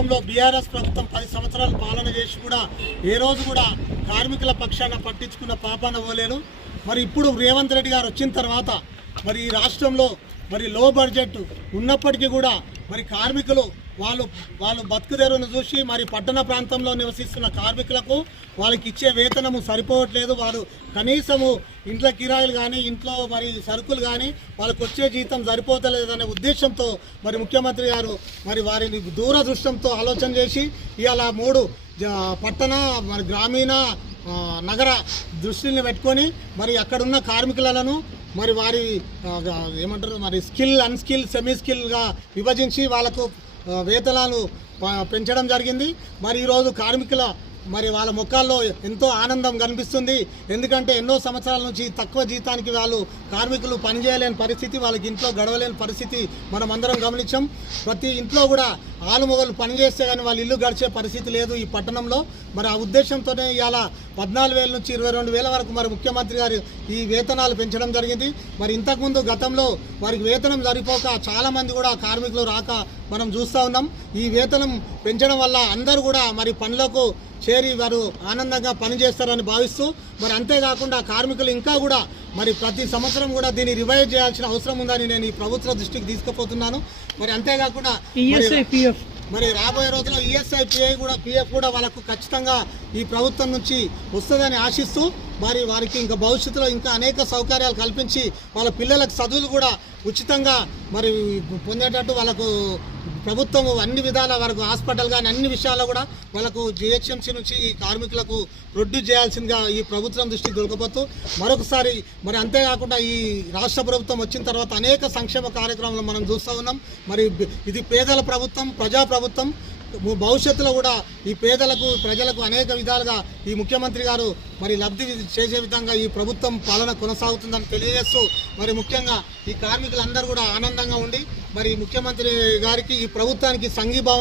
గతంలో బీఆర్ఎస్ ప్రభుత్వం 10 సంవత్సరాలు పాలన చేసి కూడా ఏ రోజు కూడా కార్మికుల పక్షాన పట్టించుకున్న పాపాన పోలేరు. మరి ఇప్పుడు రేవంత్ రెడ్డి గారు వచ్చిన తర్వాత మరి ఈ రాష్ట్రంలో మరి లో బడ్జెట్ ఉన్నప్పటికీ కూడా మరి కార్మికులు వాళ్ళు బతుకుదేరును చూసి మరి పట్టణ ప్రాంతంలో నివసిస్తున్న కార్మికులకు వాళ్ళకి ఇచ్చే వేతనము సరిపోవట్లేదు. వారు కనీసము ఇంట్లో కిరాయిలు కానీ ఇంట్లో మరి సరుకులు కానీ వాళ్ళకి వచ్చే జీతం సరిపోతలేదనే ఉద్దేశంతో మరి ముఖ్యమంత్రి గారు మరి వారిని దూరదృష్టంతో ఆలోచన చేసి ఇవాళ 3 పట్టణ మరి గ్రామీణ నగర దృష్టిని పెట్టుకొని మరి అక్కడున్న కార్మికులను మరి వారి ఏమంటారు మరి స్కిల్ అన్స్కిల్ సెమీ స్కిల్గా విభజించి వాళ్ళకు వేతనాలు పెంచడం జరిగింది. మరి ఈరోజు కార్మికుల మరి వాళ్ళ ముఖాల్లో ఎంతో ఆనందం కనిపిస్తుంది. ఎందుకంటే ఎన్నో సంవత్సరాల నుంచి తక్కువ జీతానికి వాళ్ళు కార్మికులు పనిచేయలేని పరిస్థితి, వాళ్ళకి ఇంట్లో గడవలేని పరిస్థితి మనం అందరం గమనించాం. ప్రతి ఇంట్లో కూడా ఆలుమొగలు పనిచేస్తే కానీ వాళ్ళు ఇల్లు గడిచే పరిస్థితి లేదు ఈ పట్టణంలో. మరి ఆ ఉద్దేశంతోనే ఇవాళ 14,000 నుంచి 22,000 వరకు మరి ముఖ్యమంత్రి గారు ఈ వేతనాలు పెంచడం జరిగింది. మరి ఇంతకుముందు గతంలో వారికి వేతనం సరిపోక చాలామంది కూడా కార్మికులు రాక మనం చూస్తూ ఉన్నాం. ఈ వేతనం పెంచడం వల్ల అందరూ కూడా మరి పనులకు చేరి వారు ఆనందంగా పనిచేస్తారని భావిస్తూ మరి అంతేకాకుండా కార్మికులు ఇంకా కూడా మరి ప్రతి సంవత్సరం కూడా దీన్ని రివైజ్ చేయాల్సిన అవసరం ఉందని నేను ఈ ప్రభుత్వ దృష్టికి తీసుకుపోతున్నాను. మరి అంతేకాకుండా మరి రాబోయే రోజుల్లో ఈఎస్ఐ పిఎఫ్ కూడా వాళ్ళకు ఖచ్చితంగా ఈ ప్రభుత్వం నుంచి వస్తుందని ఆశిస్తూ మరి వారికి ఇంకా భవిష్యత్తులో ఇంకా అనేక సౌకర్యాలు కల్పించి వాళ్ళ పిల్లలకు చదువులు కూడా ఉచితంగా మరి పొందేటట్టు వాళ్ళకు ప్రభుత్వం అన్ని విధాల వరకు హాస్పిటల్ కానీ అన్ని విషయాల్లో కూడా వాళ్ళకు జిహెచ్ఎంసీ నుంచి ఈ కార్మికులకు ప్రొడ్యూస్ చేయాల్సిందిగా ఈ ప్రభుత్వం దృష్టికి దొరకపోతూ మరొకసారి మరి అంతేకాకుండా ఈ రాష్ట్ర ప్రభుత్వం వచ్చిన తర్వాత అనేక సంక్షేమ కార్యక్రమాలు మనం చూస్తూ ఉన్నాం. మరి ఇది పేదల ప్రభుత్వం, ప్రజా ప్రభుత్వం. భవిష్యత్తులో కూడా ఈ పేదలకు ప్రజలకు అనేక విధాలుగా ఈ ముఖ్యమంత్రి గారు మరి లబ్ధి చేసే విధంగా ఈ ప్రభుత్వం పాలన కొనసాగుతుందని తెలియజేస్తూ మరి ముఖ్యంగా ఈ కార్మికులందరూ కూడా ఆనందంగా ఉండి మరి ముఖ్యమంత్రి గారికి ఈ ప్రభుత్వానికి సంఘీభావం